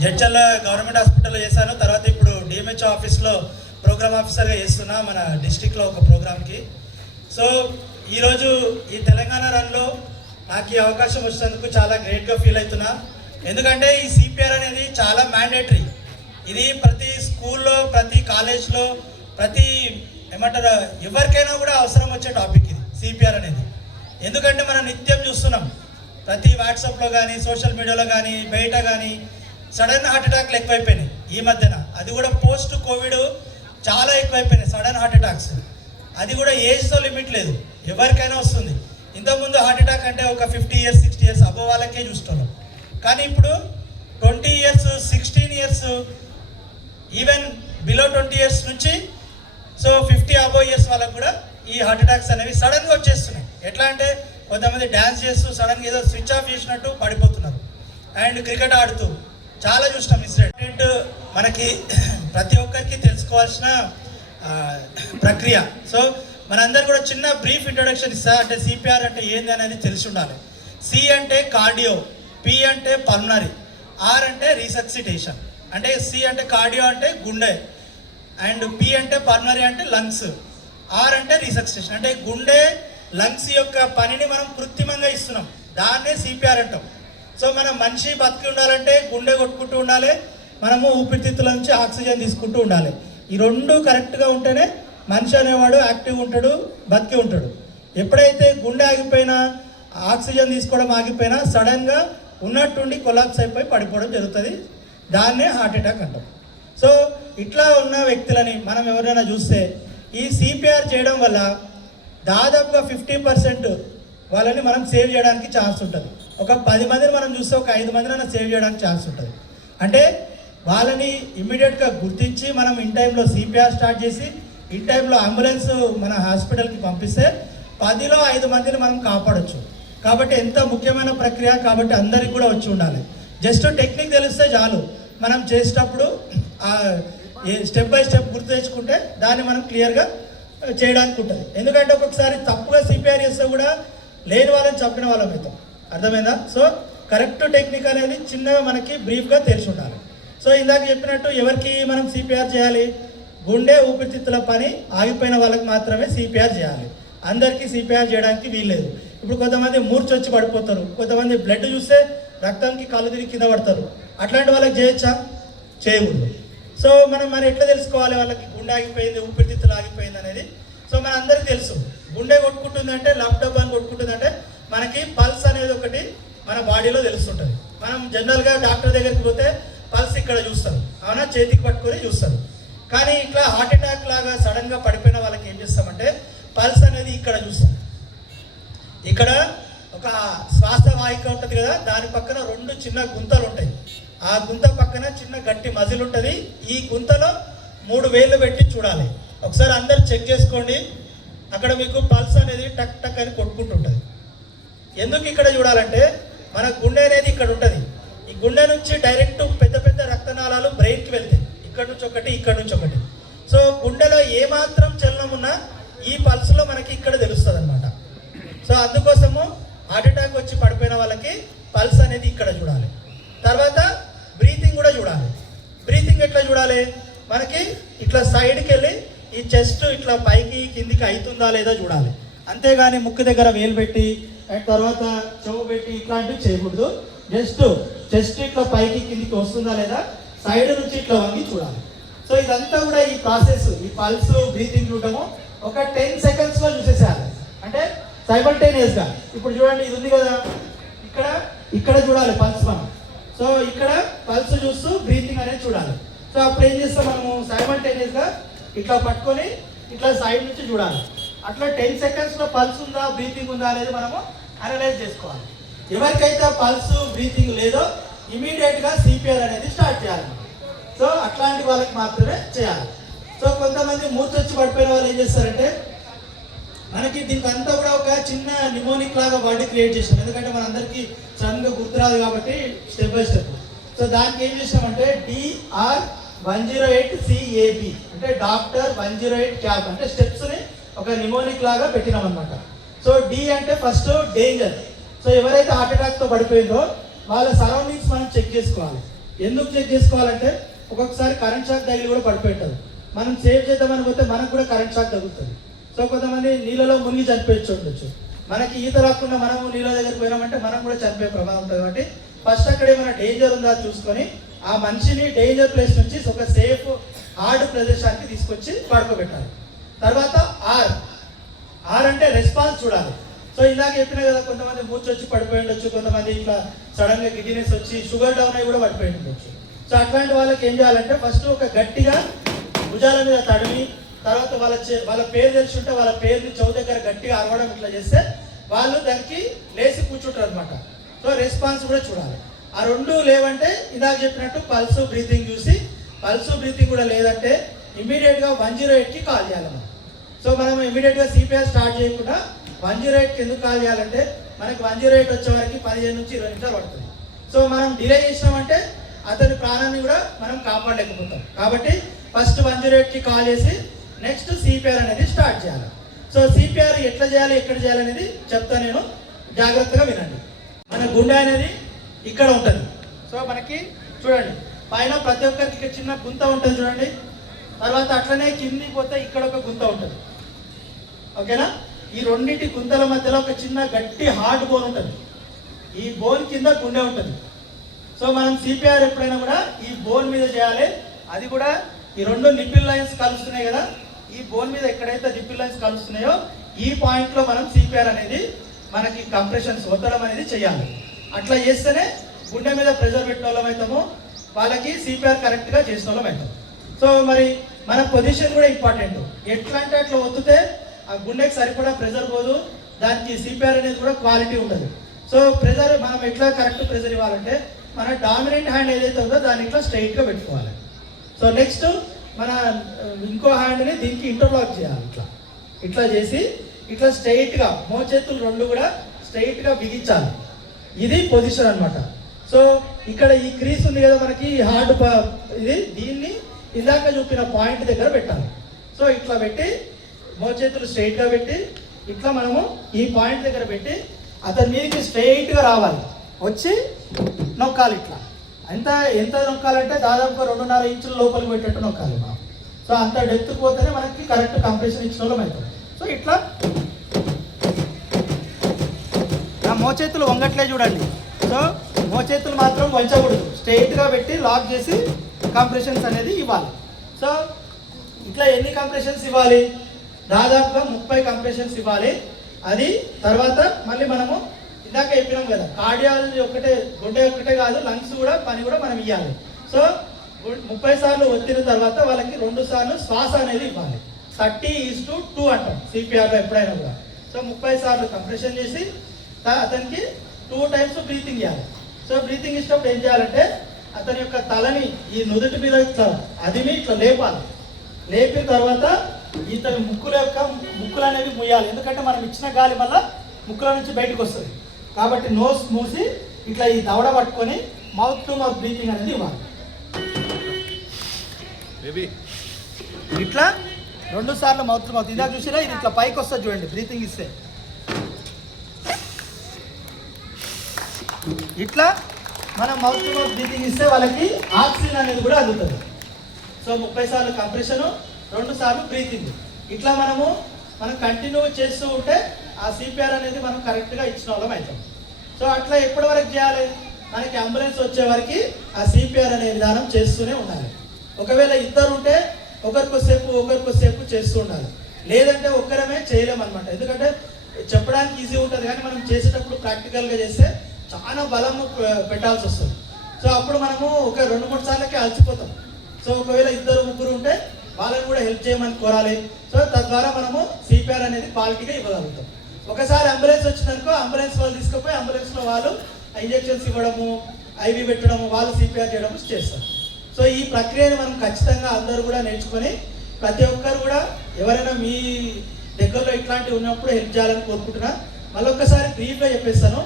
Jadcherla government హాస్పిటల్లో చేశాను. తర్వాత ఇప్పుడు డిఎంహెచ్ఓ ఆఫీస్లో ప్రోగ్రామ్ ఆఫీసర్గా చేస్తున్నా మన డిస్టిక్లో ఒక ప్రోగ్రామ్కి. సో ఈరోజు ఈ తెలంగాణ రన్లో నాకు ఈ అవకాశం వచ్చినందుకు చాలా గ్రేట్గా ఫీల్ అవుతున్నా. ఎందుకంటే ఈ సిపిఆర్ అనేది చాలా మ్యాండేటరీ. ఇది ప్రతి స్కూల్లో, ప్రతి కాలేజ్లో, ప్రతి ఏమంటారు ఎవరికైనా కూడా అవసరం వచ్చే టాపిక్ ఇది సిపిఆర్ అనేది. ఎందుకంటే మనం నిత్యం చూస్తున్నాం ప్రతి వాట్సాప్లో కానీ, సోషల్ మీడియాలో కానీ, బయట కానీ సడన్ హార్ట్ అటాక్లు ఎక్కువైపోయినాయి ఈ మధ్యన. అది కూడా పోస్ట్ కోవిడ్ చాలా ఎక్కువైపోయినాయి సడన్ హార్ట్ అటాక్స్. అది కూడా ఏజ్తో లిమిట్ లేదు, ఎవరికైనా వస్తుంది. ఇంతకుముందు హార్ట్ అటాక్ అంటే ఒక 50 years 60 years అబ్బో వాళ్ళకే చూస్తున్నాం. కానీ ఇప్పుడు 20 years 16 years even below 20 years నుంచి సో 50 above years వాళ్ళకు కూడా ఈ హార్ట్ అటాక్స్ అనేవి సడన్గా వచ్చేస్తున్నాయి. ఎట్లా అంటే కొంతమంది డ్యాన్స్ చేస్తూ సడన్గా ఏదో స్విచ్ ఆఫ్ చేసినట్టు పడిపోతున్నారు. అండ్ క్రికెట్ ఆడుతూ చాలా చూసినాం ఇన్సిడెంట్. మనకి ప్రతి ఒక్కరికి తెలుసుకోవాల్సిన ప్రక్రియ. సో మనందరూ కూడా చిన్న బ్రీఫ్ ఇంట్రొడక్షన్ ఇస్తా. అంటే సిపిఆర్ అంటే ఏంది అనేది తెలిసి ఉండాలి. సి అంటే కార్డియో, పి అంటే పల్మనరీ, ఆర్ అంటే రీసక్సిటేషన్. అంటే సి అంటే కార్డియో అంటే గుండె, అండ్ పి అంటే పల్మనరీ అంటే లంగ్స్, ఆర్ అంటే రీసక్సిటేషన్ అంటే గుండె లంగ్స్ యొక్క పనిని మనం కృత్రిమంగా ఇస్తున్నాం, దాన్నే సిపిఆర్ అంటాం. సో మనం మనిషి బతికి ఉండాలంటే గుండె కొట్టుకుంటూ ఉండాలి, మనము ఊపిరితిత్తుల నుంచి ఆక్సిజన్ తీసుకుంటూ ఉండాలి. ఈ రెండు కరెక్ట్గా ఉంటేనే మనిషి అనేవాడు యాక్టివ్గా ఉంటాడు, బతికి ఉంటాడు. ఎప్పుడైతే గుండె ఆగిపోయినా, ఆక్సిజన్ తీసుకోవడం ఆగిపోయినా సడన్గా ఉన్నట్టుండి కొలాప్స్ అయిపోయి పడిపోవడం జరుగుతుంది. దాన్నే హార్ట్ అటాక్ అంటాం. సో ఇట్లా ఉన్న వ్యక్తులని మనం ఎవరైనా చూస్తే ఈ సిపిఆర్ చేయడం వల్ల దాదాపుగా 50% వాళ్ళని మనం సేవ్ చేయడానికి ఛాన్స్ ఉంటుంది. ఒక 10 మందిని మనం చూస్తే ఒక 5 మందినైనా సేవ్ చేయడానికి ఛాన్స్ ఉంటుంది. అంటే వాళ్ళని ఇమ్మీడియట్గా గుర్తించి మనం ఇన్ టైంలో సిపిఆర్ స్టార్ట్ చేసి ఇన్ టైంలో అంబులెన్స్ మన హాస్పిటల్కి పంపిస్తే 10లో 5 మందిని మనం కాపాడవచ్చు. కాబట్టి ఎంత ముఖ్యమైన ప్రక్రియ, కాబట్టి అందరికి కూడా వచ్చి ఉండాలి. జస్ట్ టెక్నిక్ తెలిస్తే చాలు, మనం చేసేటప్పుడు స్టెప్ బై స్టెప్ గుర్తు తెచ్చుకుంటే దాన్ని మనం క్లియర్గా చేయడానికి ఉంటుంది. ఎందుకంటే ఒక్కొక్కసారి తప్పుగా సిపిఆర్ చేస్తే కూడా లేని వాళ్ళని చంపిన వాళ్ళం అవుతాం. అర్థమైందా? సో కరెక్ట్ టెక్నిక్ అనేది చిన్నగా మనకి బ్రీఫ్గా తెలిసి ఉండాలి. సో ఇందాక చెప్పినట్టు ఎవరికి మనం సిపిఆర్ చేయాలి? గుండె ఊపిరితిత్తుల పని ఆగిపోయిన వాళ్ళకి మాత్రమే సిపిఆర్ చేయాలి. అందరికీ సిపిఆర్ చేయడానికి వీల్లేదు. ఇప్పుడు కొంతమంది మూర్చొచ్చి పడిపోతారు, కొంతమంది బ్లడ్ చూస్తే రక్తానికి కళ్ళు తిరిగి కింద పడతారు. అట్లాంటి వాళ్ళకి చేయొచ్చా? చేయకూడదు. సో మనం ఎట్లా తెలుసుకోవాలి వాళ్ళకి గుండె ఆగిపోయింది, ఊపిరితిత్తులు ఆగిపోయింది అనేది? సో మన అందరికీ తెలుసు, గుండె కొట్టుకుంటుందంటే లబ్డబ్ అని కొట్టుకుంటుందంటే మనకి పల్స్ అనేది ఒకటి మన బాడీలో తెలుస్తుంటుంది. మనం జనరల్గా డాక్టర్ దగ్గరికి పోతే పల్స్ ఇక్కడ చూస్తారు, అవునా, చేతికి పట్టుకొని చూస్తారు. కానీ ఇట్లా హార్ట్ అటాక్ లాగా సడన్గా పడిపోయిన వాళ్ళకి ఏం చేస్తామంటే పల్స్ అనేది ఇక్కడ చూస్తాం. ఇక్కడ ఒక శ్వాస వాహిక ఉంటుంది కదా, దాని పక్కన 2 చిన్న గుంతలు ఉంటాయి. ఆ గుంత పక్కన చిన్న గట్టి మజిల్ ఉంటుంది. ఈ గుంతలో 3 వేళ్ళు పెట్టి చూడాలి. ఒకసారి అందరు చెక్ చేసుకోండి. అక్కడ మీకు పల్స్ అనేది టక్ టక్ అని కొట్టుకుంటుంటుంది. ఎందుకు ఇక్కడ చూడాలంటే మన గుండె అనేది ఇక్కడ ఉంటుంది. ఈ గుండె నుంచి డైరెక్ట్ పెద్ద పెద్ద రక్తనాళాలు బ్రెయిన్కి వెళ్తాయి, ఇక్కడ నుంచి ఒకటి, ఇక్కడ నుంచి ఒకటి. సో గుండెలో ఏమాత్రం చలనం ఉన్నా ఈ పల్స్లో మనకి ఇక్కడ తెలుస్తుంది అనమాట. సో అందుకోసము హార్ట్ అటాక్ వచ్చి పడిపోయిన వాళ్ళకి పల్స్ అనేది ఇక్కడ చూడాలి. తర్వాత బ్రీతింగ్ కూడా చూడాలి. బ్రీతింగ్ ఎట్లా చూడాలి? మనకి ఇట్లా సైడ్కి వెళ్ళి ఈ చెస్ట్ ఇట్లా పైకి కిందికి అవుతుందా లేదా చూడాలి. అంతేగాని ముక్కు దగ్గర వేలు పెట్టి అండ్ తర్వాత చెవు పెట్టి ఇట్లాంటివి చేయకూడదు. జస్ట్ చెస్ట్ ఇట్లా పైకి కిందికి వస్తుందా లేదా సైడ్ నుంచి ఇట్లా వంగి చూడాలి. సో ఇదంతా కూడా ఈ ప్రాసెస్, ఈ పల్స్ బ్రీతింగ్ చూడటము ఒక 10 secondsలో చూసేసేయాలి. అంటే సైమల్టేనియస్గా. ఇప్పుడు చూడండి, ఇది ఉంది కదా, ఇక్కడ చూడాలి పల్స్ మనం. సో ఇక్కడ పల్స్ చూస్తూ బ్రీతింగ్ అనేది చూడాలి. సో అప్పుడు ఏం చేస్తాం మనము సైమల్టేనియస్గా ఇట్లా పట్టుకొని ఇట్లా సైడ్ నుంచి చూడాలి. అట్లా 10 secondsలో పల్స్ ఉందా బ్రీతింగ్ ఉందా అనేది మనము అనలైజ్ చేసుకోవాలి. ఎవరికైతే పల్స్ బ్రీతింగ్ లేదో ఇమీడియట్గా సిపిఆర్ అనేది స్టార్ట్ చేయాలి. సో అట్లాంటి వాళ్ళకి మాత్రమే చేయాలి. సో కొంతమంది మూర్చొచ్చి పడిపోయిన వాళ్ళు ఏం చేస్తారంటే మనకి దీనికి అంతా కూడా ఒక చిన్న నిమోనిక్ లాగా వర్డ్ క్రియేట్ చేసాం. ఎందుకంటే మనందరికీ సడన్గా గుర్తురాదు కాబట్టి స్టెప్ బై స్టెప్. సో దానికి ఏం చేసామంటే DR108CAB అంటే డాక్టర్ 108 క్యాబ్ అంటే స్టెప్స్ని ఒక నిమోనిక్ లాగా పెట్టినాం అనమాట. సో D అంటే ఫస్ట్ డేంజర్. సో ఎవరైతే హార్ట్ అటాక్తో పడిపోయిందో వాళ్ళ సరౌండింగ్స్ మనం చెక్ చేసుకోవాలి. ఎందుకు చెక్ చేసుకోవాలంటే ఒక్కొక్కసారి కరెంట్ షాక్ తగిలి కూడా పడిపోయి ఉంటుంది. మనం సేవ్ చేద్దామని పోతే మనకు కూడా కరెంట్ షాక్ తగులుతుంది. సో కొంతమంది నీళ్ళలో మునిగి చనిపోయి ఉండొచ్చు. మనకి ఈత రాకుండా మనము నీళ్ళ దగ్గరికి పోయినామంటే మనం కూడా చనిపోయే ప్రమాదం ఉంటుంది. కాబట్టి ఫస్ట్ అక్కడ ఏమైనా డేంజర్ ఉందా చూసుకొని ఆ మనిషిని డేంజర్ ప్లేస్ నుంచి ఒక సేఫ్ హార్డ్ ప్రదేశానికి తీసుకొచ్చి పడుకోబెట్టాలి. తర్వాత ఆర్ అంటే రెస్పాన్స్ చూడాలి. సో ఇందాక చెప్పినా కదా, కొంతమంది మూర్చొచ్చి పడిపోయి ఉండొచ్చు, కొంతమంది ఇట్లా సడన్గా గిడ్డినెస్ వచ్చి షుగర్ డౌన్ అయ్యి కూడా పడిపోయి ఉండొచ్చు. సో అట్లాంటి వాళ్ళకి ఏం చేయాలంటే ఫస్ట్ ఒక గట్టిగా భుజాల మీద తడిమి, తర్వాత వాళ్ళ పేరు తెలిసి ఉంటే వాళ్ళ పేరుని చెవు దగ్గర గట్టిగా అరవడం ఇట్లా చేస్తే వాళ్ళు దానికి లేచి కూర్చుంటారు అనమాట. సో రెస్పాన్స్ కూడా చూడాలి. ఆ రెండు లేవంటే ఇందాక చెప్పినట్టు పల్స్ బ్రీతింగ్ చూసి, పల్స్ బ్రీతింగ్ కూడా లేదంటే ఇమీడియట్గా 108కి కాల్ చేయాలి మనం. సో మనం ఇమీడియట్గా సిపిఆర్ స్టార్ట్ చేయకుండా 108కి ఎందుకు కాల్ చేయాలంటే మనకి 108 వచ్చే వరకు 15 నుంచి 20 నిమిషాలు పడుతుంది. సో మనం డిలే చేసినామంటే అతని ప్రాణాన్ని కూడా మనం కాపాడలేకపోతాం. కాబట్టి ఫస్ట్ 108కి కాల్ చేసి నెక్స్ట్ సిపిఆర్ అనేది స్టార్ట్ చేయాలి. సో సిపిఆర్ ఎట్లా చేయాలి, ఎక్కడ చేయాలి అనేది చెప్తా, నేను జాగ్రత్తగా వినండి. మన గుండె అనేది ఇక్కడ ఉంటుంది. సో మనకి చూడండి పైన ప్రతి ఒక్కరికి ఇక్కడ చిన్న గుంత ఉంటుంది చూడండి. తర్వాత అట్లనే కింది పోతే ఇక్కడ ఒక గుంత ఉంటుంది. ఓకేనా? ఈ రెండింటి గుంతల మధ్యలో ఒక చిన్న గట్టి హార్డ్ బోన్ ఉంటుంది. ఈ బోన్ కింద గుండె ఉంటుంది. సో మనం సిపిఆర్ ఎప్పుడైనా కూడా ఈ బోన్ మీద చేయాలి. అది కూడా ఈ రెండు నిప్పిల్ లైన్స్ కలుస్తున్నాయి కదా, ఈ బోన్ మీద ఎక్కడైతే నిప్పిల్ లైన్స్ కలుస్తున్నాయో ఈ పాయింట్లో మనం సిపిఆర్ అనేది మనకి కంప్రెషన్స్ ఒత్తడం అనేది చేయాలి. అట్లా చేస్తేనే గుండె మీద ప్రెషర్ పెట్టిన వాళ్ళం అవుతాము, వాళ్ళకి సిపిఆర్ కరెక్ట్గా చేసిన వాళ్ళం అవుతాం. సో మరి మన పొజిషన్ కూడా ఇంపార్టెంట్. ఎట్లా అంటే అట్లా ఒత్తితే ఆ గుండెకి సరిపడా ప్రెషర్ పోదు, దానికి సిపిఆర్ అనేది కూడా క్వాలిటీ ఉండదు. సో ప్రెషర్ మనం ఎట్లా కరెక్ట్ ప్రెషర్ ఇవ్వాలంటే మన డామినెంట్ హ్యాండ్ ఏదైతే ఉందో దాన్ని ఇట్లా స్ట్రైట్గా పెట్టుకోవాలి. సో నెక్స్ట్ మన ఇంకో హ్యాండ్ని దీనికి ఇంటర్లాక్ చేయాలి. ఇట్లా చేసి ఇట్లా స్ట్రైట్గా మోచేతులు రెండు కూడా స్ట్రైట్గా బిగించాలి. ఇది పొజిషన్ అనమాట. సో ఇక్కడ ఈ క్రీస్ ఉంది కదా మనకి హార్డ్ ఇది, దీన్ని ఇందాక చూపిన పాయింట్ దగ్గర పెట్టాలి. సో ఇట్లా పెట్టి మోచేతులు స్ట్రైట్గా పెట్టి ఇట్లా మనము ఈ పాయింట్ దగ్గర పెట్టి అతని మీదకి స్ట్రైట్గా రావాలి, వచ్చి నొక్కాలి. ఇట్లా ఎంత నొక్కాలంటే దాదాపు 2.5 ఇంచుల లోపలికి పెట్టేట్టు నొక్కాలి మనం. సో అంత డెప్త్ పోతేనే మనకి కరెక్ట్ కంప్రెషన్ ఇచ్చిన వాళ్ళం అవుతుంది. సో ఇట్లా నా మోచేతులు వంగట్లే చూడండి. సో మోచేతులు మాత్రం వంచకూడదు, స్ట్రైట్గా పెట్టి లాక్ చేసి కంప్రెషన్స్ అనేది ఇవ్వాలి. సో ఇట్లా ఎన్ని కంప్రెషన్స్ ఇవ్వాలి? దాదాపుగా 30 కంప్రెషన్స్ ఇవ్వాలి. అది తర్వాత మళ్ళీ మనము ఇందాక చెప్పినాం కదా, కార్డియాలజీ ఒకటే, గుండె ఒకటే కాదు, లంగ్స్ కూడా పని కూడా మనం ఇవ్వాలి. సో 30 సార్లు ఒత్తిన తర్వాత వాళ్ళకి 2 సార్లు శ్వాస అనేది ఇవ్వాలి. 30:2 అంటాం సిపిఆర్లో ఎప్పుడైనా కూడా. సో 30 సార్లు కంప్రెషన్ చేసి అతనికి 2 టైమ్స్ బ్రీతింగ్ ఇవ్వాలి. సో బ్రీతింగ్ ఇచ్చినప్పుడు ఏం చేయాలంటే అతని యొక్క తలని ఈ నుదుటి మీద ఇట్లా అదిమి ఇట్లా లేపాలి. లేపిన తర్వాత ఇతని ముక్కులు అనేవి ముయ్యాలి. ఎందుకంటే మనం ఇచ్చిన గాలి వల్ల ముక్కుల నుంచి బయటకు వస్తుంది. కాబట్టి నోస్ మూసి ఇట్లా ఈ దవడ పట్టుకొని మౌత్ టు మౌత్ బ్రీతింగ్ అనేది ఇవ్వాలి. ఇట్లా 2 సార్లు మౌత్ టు మౌత్. ఇందాక చూసినా ఇది ఇట్లా పైకి వస్తుంది చూడండి బ్రీతింగ్ ఇస్తే. ఇట్లా మనం మౌత్ టు మౌత్ బ్రీతింగ్ ఇస్తే వాళ్ళకి ఆక్సిజన్ అనేది కూడా అందుతుంది. సో 30 సార్లు కంప్రెషను, 2 సార్లు బ్రీతింగ్. ఇట్లా మనం కంటిన్యూ చేస్తూ ఉంటే ఆ సిపిఆర్ అనేది మనం కరెక్ట్గా ఇచ్చిన వాళ్ళం అవుతాం. సో అట్లా ఎప్పటి వరకు చేయాలి? మనకి అంబులెన్స్ వచ్చే వరకు ఆ సిపిఆర్ అనే విధానం చేస్తూనే ఉండాలి. ఒకవేళ ఇద్దరు ఉంటే ఒకరికొసేపు చేస్తూ ఉండాలి. లేదంటే ఒక్కరమే చేయలేమన్నమాట. ఎందుకంటే చెప్పడానికి ఈజీ ఉంటుంది కానీ మనం చేసేటప్పుడు ప్రాక్టికల్గా చేస్తే చాలా బలం పెట్టాల్సి వస్తుంది. సో అప్పుడు మనము ఒక 2-3 సార్లకే అలసిపోతాం. సో ఒకవేళ 2-3 ఉంటే వాళ్ళని కూడా హెల్ప్ చేయమని కోరాలి. సో తద్వారా మనము సిపిఆర్ అనేది క్వాలిటీగా ఇవ్వగలుగుతాం. ఒకసారి అంబులెన్స్ వచ్చిందనుకో, అంబులెన్స్ వాళ్ళు తీసుకుపోయి అంబులెన్స్లో వాళ్ళు ఇంజెక్షన్స్ ఇవ్వడము, ఐవి పెట్టడము, వాళ్ళు సిపిఆర్ చేయడము చేస్తారు. సో ఈ ప్రక్రియను మనం ఖచ్చితంగా అందరూ కూడా నేర్చుకొని ప్రతి ఒక్కరు కూడా ఎవరైనా మీ దగ్గరలో ఇట్లాంటివి ఉన్నప్పుడు హెల్ప్ చేయాలని కోరుకుంటున్నా. మళ్ళొక్కసారి బ్రీఫ్గా చెప్పేస్తాను.